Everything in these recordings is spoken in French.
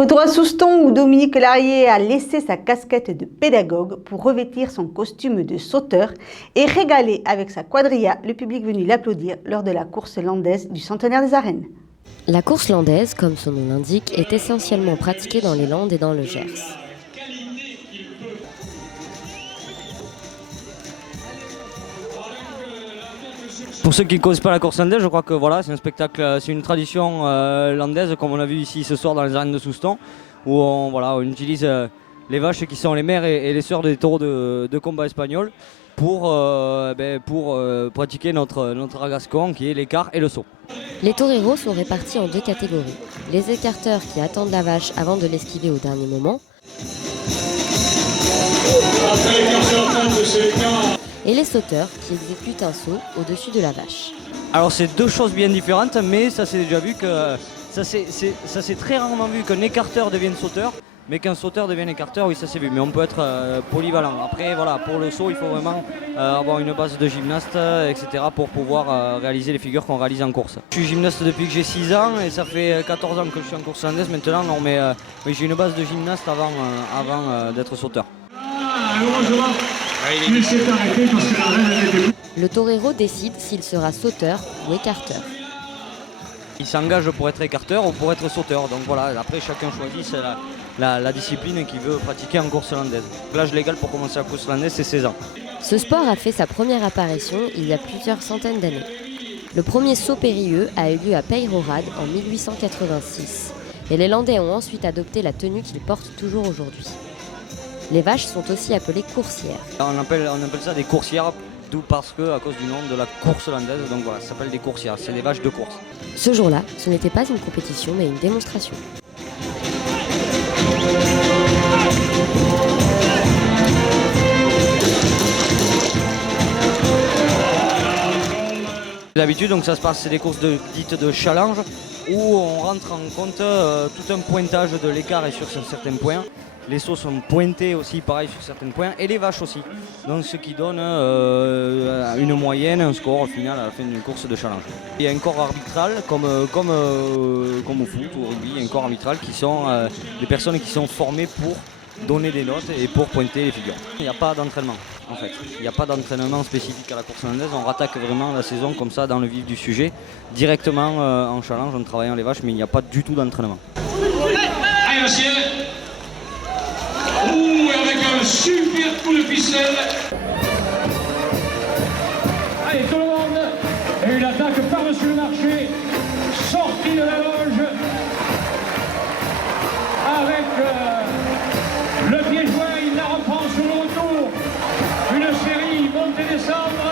Retour à Souston où Dominique Larrier a laissé sa casquette de pédagogue pour revêtir son costume de sauteur et régaler avec sa quadrilla le public venu l'applaudir lors de la course landaise du centenaire des arènes. La course landaise, comme son nom l'indique, est essentiellement pratiquée dans les Landes et dans le Gers. Pour ceux qui ne connaissent pas la course landaise, je crois que voilà, c'est un spectacle, c'est une tradition landaise comme on l'a vu ici ce soir dans les arènes de Souston, où on utilise les vaches qui sont les mères et les sœurs des taureaux de combat espagnol pour pratiquer notre ragascon qui est l'écart et le saut. Les toreros sont répartis en deux catégories. Les écarteurs qui attendent la vache avant de l'esquiver au dernier moment et les sauteurs qui exécutent un saut au-dessus de la vache. Alors c'est deux choses bien différentes, mais ça s'est déjà vu que ça s'est très rarement vu qu'un écarteur devienne sauteur, mais qu'un sauteur devienne écarteur, oui ça s'est vu, mais on peut être polyvalent. Après voilà, pour le saut il faut vraiment avoir une base de gymnaste, etc. pour pouvoir réaliser les figures qu'on réalise en course. Je suis gymnaste depuis que j'ai 6 ans et ça fait 14 ans que je suis en course landaise maintenant, non mais oui, j'ai une base de gymnaste avant d'être sauteur. Le torero décide s'il sera sauteur ou écarteur. Il s'engage pour être écarteur ou pour être sauteur. Donc voilà, après chacun choisit la discipline qu'il veut pratiquer en course landaise. L'âge légal pour commencer la course landaise, c'est 16 ans. Ce sport a fait sa première apparition il y a plusieurs centaines d'années. Le premier saut périlleux a eu lieu à Peyrehorade en 1886. Et les Landais ont ensuite adopté la tenue qu'ils portent toujours aujourd'hui. Les vaches sont aussi appelées coursières. On appelle ça des coursières, d'où parce que à cause du nom de la course landaise, donc voilà, ça s'appelle des coursières, c'est des vaches de course. Ce jour-là, ce n'était pas une compétition mais une démonstration. D'habitude, donc ça se passe, c'est des courses dites de challenge où on rentre en compte tout un pointage de l'écart et sur certains points. Les sauts sont pointés aussi, pareil, sur certains points, et les vaches aussi. Donc ce qui donne une moyenne, un score au final à la fin d'une course de challenge. Il y a un corps arbitral, comme au foot ou au rugby, il y a un corps arbitral qui sont des personnes qui sont formées pour donner des notes et pour pointer les figures. Il n'y a pas d'entraînement en fait. Il n'y a pas d'entraînement spécifique à la course landaise. On rattaque vraiment la saison comme ça dans le vif du sujet, directement en challenge, en travaillant les vaches, mais il n'y a pas du tout d'entraînement. Allez, monsieur. Avec un super coup de ficelle. Allez, tout le monde. Et une attaque par-dessus le marché. Sortie de la loge. Avec le pied joint, il la reprend sur le retour. Une série montée-descendre.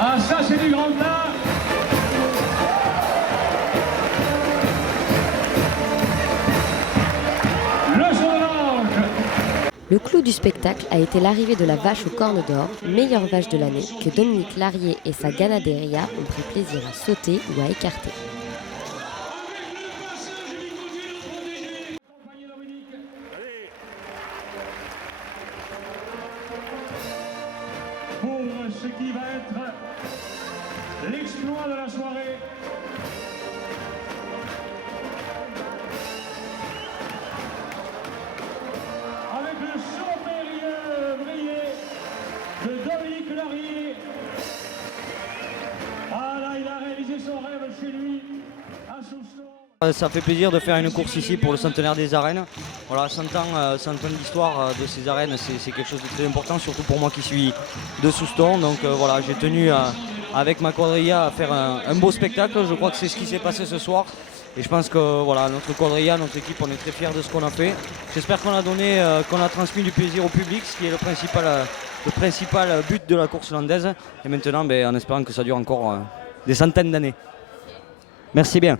Ah, ça, c'est du grand art. Le clou du spectacle a été l'arrivée de la vache aux cornes d'or, meilleure vache de l'année, que Dominique Larrier et sa ganaderia ont pris plaisir à sauter ou à écarter. Pour ce qui va être l'exploit de la soirée. Avec le saut périlleux brillé de Dominique Larrier. Ah là, il a réalisé son rêve chez lui, à Souston. Ça fait plaisir de faire une course ici pour le centenaire des arènes. Voilà, 100 ans d'histoire de ces arènes, c'est quelque chose de très important, surtout pour moi qui suis de Souston. Donc voilà, j'ai tenu avec ma quadrilla à faire un beau spectacle. Je crois que c'est ce qui s'est passé ce soir. Et je pense que voilà, notre quadrilla, notre équipe, on est très fiers de ce qu'on a fait. J'espère qu'on a transmis du plaisir au public, ce qui est le principal but de la course landaise. Et maintenant, en espérant que ça dure encore des centaines d'années. Merci bien.